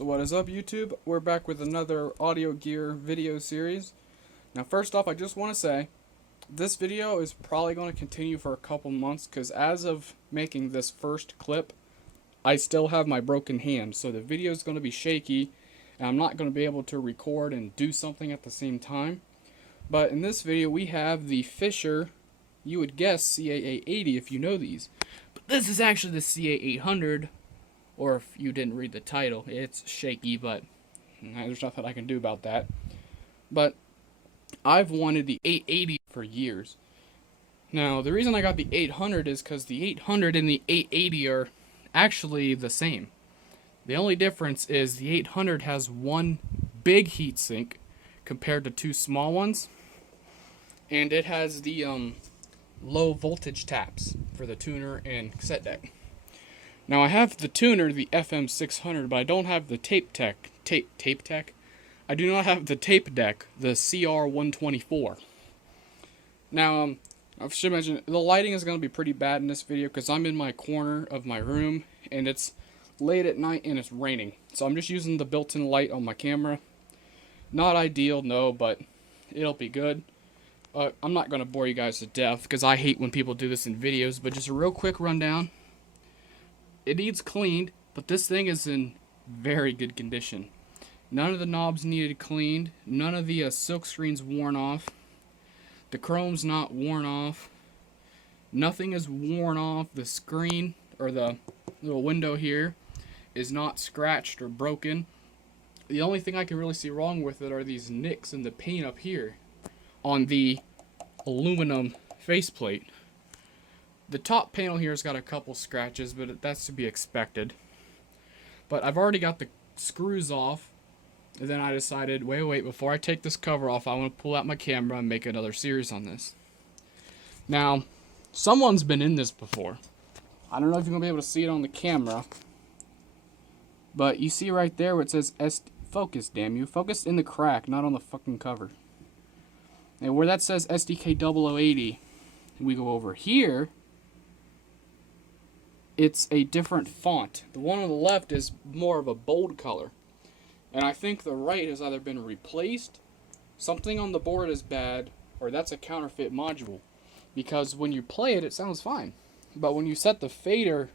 So what is up, YouTube? We're back with another audio gear video series. Now first off, I just want to say this video is probably going to continue for a couple months because as of making this first clip, I still have my broken hand, so the video is going to be shaky and I'm not going to be able to record and do something at the same time. But in this video we have the Fisher, you would guess CA-800 if you know these, but this is actually the CA-800. Or if you didn't read the title, it's shaky, but there's nothing I can do about that. But I've wanted the 880 for years. Now, the reason I got the 800 is because the 800 and the 880 are actually the same. The only difference is the 800 has one big heatsink compared to two small ones. And it has the low voltage taps for the tuner and cassette deck. Now I have the tuner, the FM600, but I don't have the tape deck. I do not have the tape deck, the CR124. Now, I should mention, the lighting is going to be pretty bad in this video because I'm in my corner of my room and it's late at night and it's raining. So I'm just using the built-in light on my camera. Not ideal, no, but it'll be good. I'm not going to bore you guys to death because I hate when people do this in videos, but just a real quick rundown. It needs cleaned, but this thing is in very good condition. None of the knobs needed cleaned. None of the silk screen's worn off. The chrome's not worn off. Nothing is worn off. The screen, or the little window here, is not scratched or broken. The only thing I can really see wrong with it are these nicks in the paint up here on the aluminum faceplate. The top panel here has got a couple scratches, but that's to be expected. But I've already got the screws off, and then I decided, wait, before I take this cover off, I want to pull out my camera and make another series on this. Now, someone's been in this before. I don't know if you're going to be able to see it on the camera, but you see right there where it says focus, damn you. Focus in the crack, not on the fucking cover. And where that says SDK-0080, we go over here. It's a different font. The one on the left is more of a bold color. And I think the right has either been replaced, something on the board is bad, or that's a counterfeit module. Because when you play it, it sounds fine. But when you set the fader,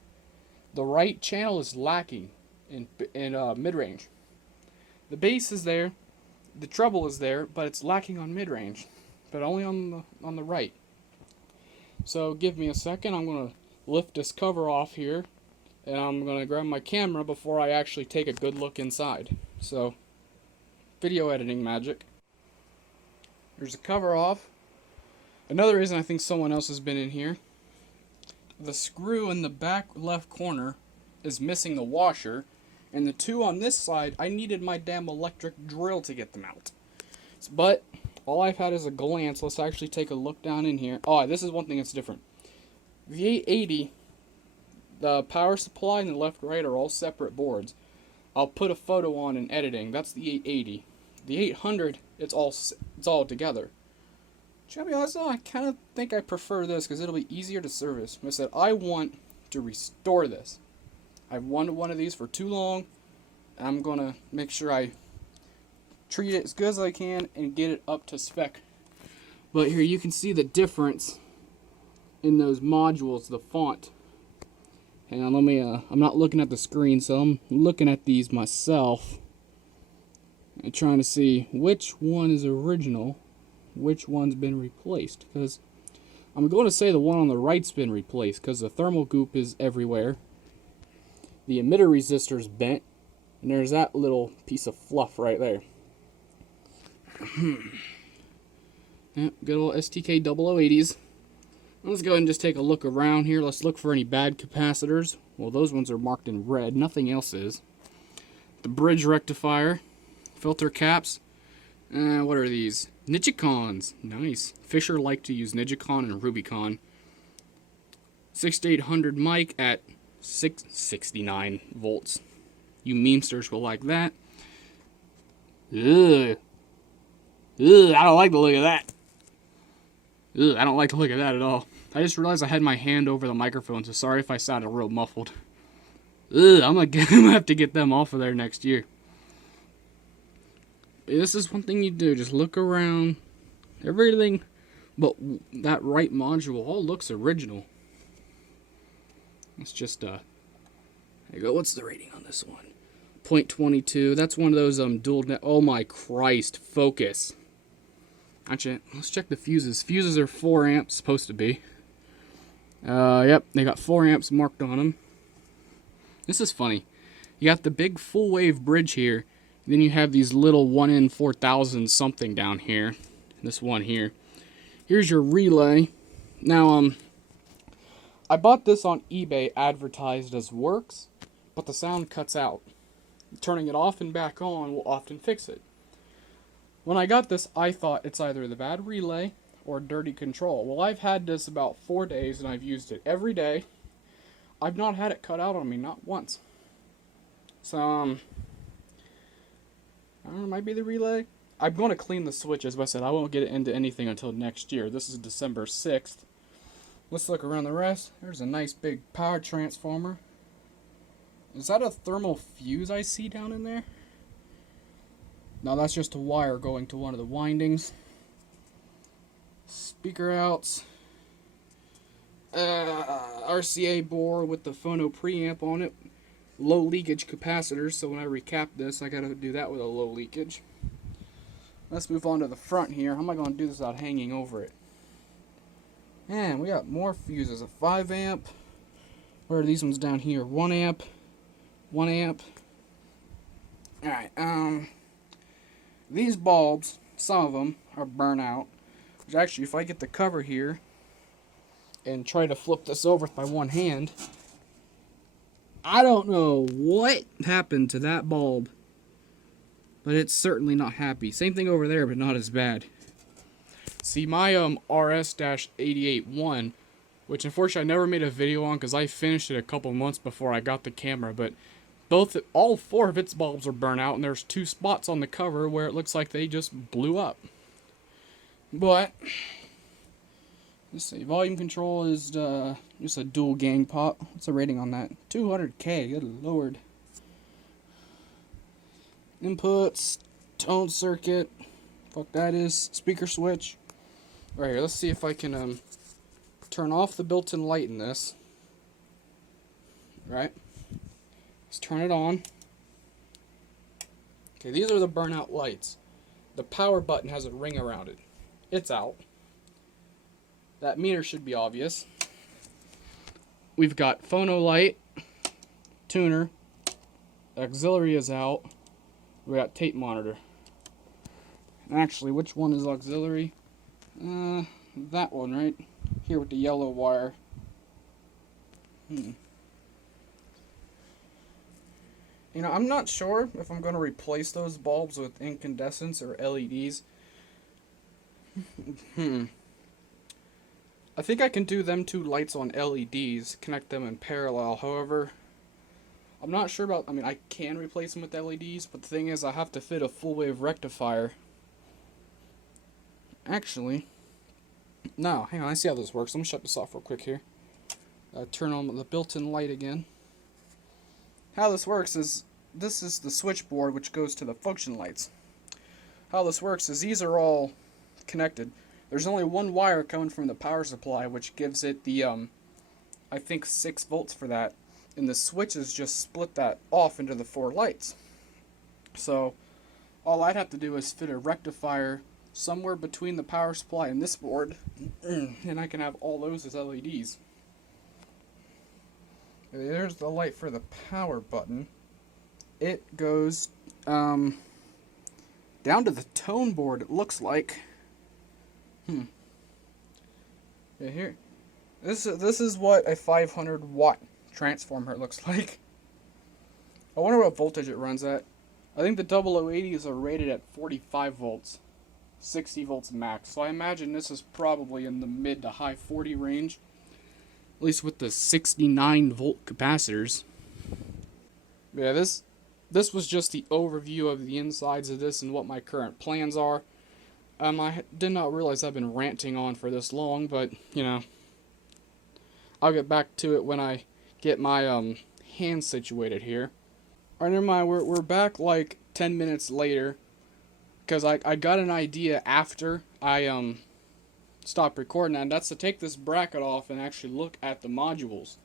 the right channel is lacking in mid-range. The bass is there, the treble is there, but it's lacking on mid-range. But only on the right. So give me a second, I'm going to lift this cover off here, and I'm going to grab my camera before I actually take a good look inside. So, video editing magic. There's the cover off. Another reason I think someone else has been in here, the screw in the back left corner is missing the washer, and the two on this side, I needed my damn electric drill to get them out. But all I've had is a glance. Let's actually take a look down in here. Oh, this is one thing that's different. The 880, the power supply and the left right are all separate boards. I'll put a photo on in editing. That's the 880. The 800, it's all together. To be honest though, I kind of think I prefer this because it'll be easier to service. I said I want to restore this. I've wanted one of these for too long. I'm going to make sure I treat it as good as I can and get it up to spec. But here you can see the difference in those modules, the font. Hang on, let me, I'm not looking at the screen, so I'm looking at these myself and trying to see which one is original, which one's been replaced, because I'm going to say the one on the right's been replaced because the thermal goop is everywhere. The emitter resistor's bent, and there's that little piece of fluff right there. Yep, good old STK-0080s. Let's go ahead and just take a look around here. Let's look for any bad capacitors. Well, those ones are marked in red. Nothing else is. The bridge rectifier. Filter caps. What are these? Nigicons. Nice. Fisher liked to use Nigicon and Rubicon. 6800 mic at 669 volts. You memesters will like that. Ugh. I don't like the look of that. Ugh, I don't like the look of that at all. I just realized I had my hand over the microphone, so sorry if I sounded real muffled. Ugh, I'm gonna have to get them off of there next year. This is one thing you do. Just look around. Everything but that right module all looks original. It's just, there you go. What's the rating on this one? 0.22. That's one of those dual net. Oh my Christ. Focus. Actually, let's check the fuses. Fuses are 4 amps, supposed to be. Yep, they got 4 amps marked on them. This is funny. You got the big full wave bridge here. Then you have these little 1N 4000 something down here. This one here. Here's your relay. Now, I bought this on eBay advertised as works, but the sound cuts out. Turning it off and back on will often fix it. When I got this, I thought it's either the bad relay or dirty control. Well, I've had this about 4 days and I've used it every day. I've not had it cut out on me, not once. So, I don't know, it might be the relay. I'm going to clean the switches, but I said I won't get it into anything until next year. This is December 6th. Let's look around the rest. There's a nice big power transformer. Is that a thermal fuse I see down in there? No, that's just a wire going to one of the windings. Speaker outs. RCA board with the phono preamp on it. Low leakage capacitors, so when I recap this, I gotta do that with a low leakage. Let's move on to the front here. How am I going to do this without hanging over it? And we got more fuses. A 5 amp. Where are these ones down here? 1 amp. 1 amp. Alright, these bulbs, some of them, are burnout. Which actually, if I get the cover here and try to flip this over with my one hand, I don't know what happened to that bulb, but it's certainly not happy. Same thing over there, but not as bad. See, my RS-881, which unfortunately I never made a video on because I finished it a couple months before I got the camera, but all 4 of its bulbs are burnt out, and there's 2 spots on the cover where it looks like they just blew up. But let's see, volume control is just a dual gang pot. What's the rating on that? 200K, good lord. Inputs, tone circuit, fuck that is, speaker switch. Right here, let's see if I can turn off the built-in light in this. Right, let's turn it on. Okay, these are the burnout lights. The power button has a ring around it. It's out. That meter should be obvious. We've got phono light, tuner, auxiliary is out. We got tape monitor. Actually, which one is auxiliary? That one right here with the yellow wire. You know, I'm not sure if I'm going to replace those bulbs with incandescents or LEDs. I think I can do them 2 lights on LEDs, connect them in parallel. However, I'm not sure about, I mean, I can replace them with LEDs, but the thing is I have to fit a full wave rectifier. Actually, no, hang on, I see how this works. Let me shut this off real quick here. Turn on the built-in light again. How this works is, this is the switchboard which goes to the function lights. How this works is these are all connected. There's only one wire coming from the power supply, which gives it the, I think 6 volts for that. And the switches just split that off into the 4 lights. So, all I'd have to do is fit a rectifier somewhere between the power supply and this board, and I can have all those as LEDs. There's the light for the power button. It goes down to the tone board, it looks like. Yeah, here. This is what a 500 watt transformer looks like. I wonder what voltage it runs at. I think the 0080s are rated at 45 volts. 60 volts max. So I imagine this is probably in the mid to high 40 range. At least with the 69 volt capacitors. Yeah, this was just the overview of the insides of this and what my current plans are. I did not realize I've been ranting on for this long, but, you know, I'll get back to it when I get my hands situated here. Alright, never mind, we're back like 10 minutes later. because I got an idea after I stopped recording, and that's to take this bracket off and actually look at the modules.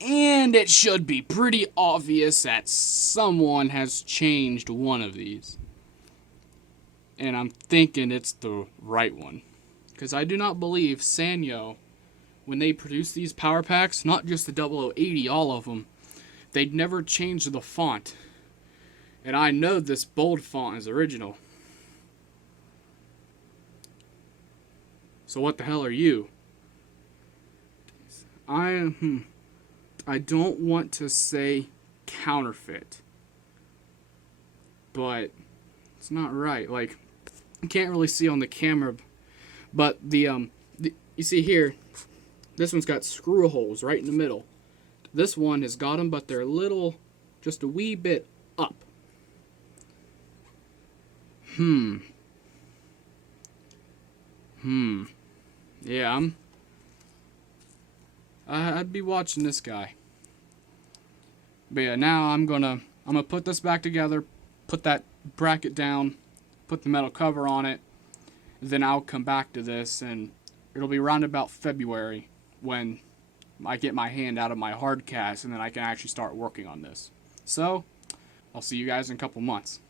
And it should be pretty obvious that someone has changed one of these. And I'm thinking it's the right one. Because I do not believe Sanyo, when they produce these power packs, not just the 0080, all of them, they'd never change the font. And I know this bold font is original. So what the hell are you? I don't want to say counterfeit, but it's not right. Like, you can't really see on the camera, but you see here, this one's got screw holes right in the middle. This one has got them, but they're a little, just a wee bit up. Yeah, I'd be watching this guy. But yeah, now I'm gonna put this back together, put that bracket down, put the metal cover on it, then I'll come back to this, and it'll be around about February when I get my hand out of my hard cast, and then I can actually start working on this. So, I'll see you guys in a couple months.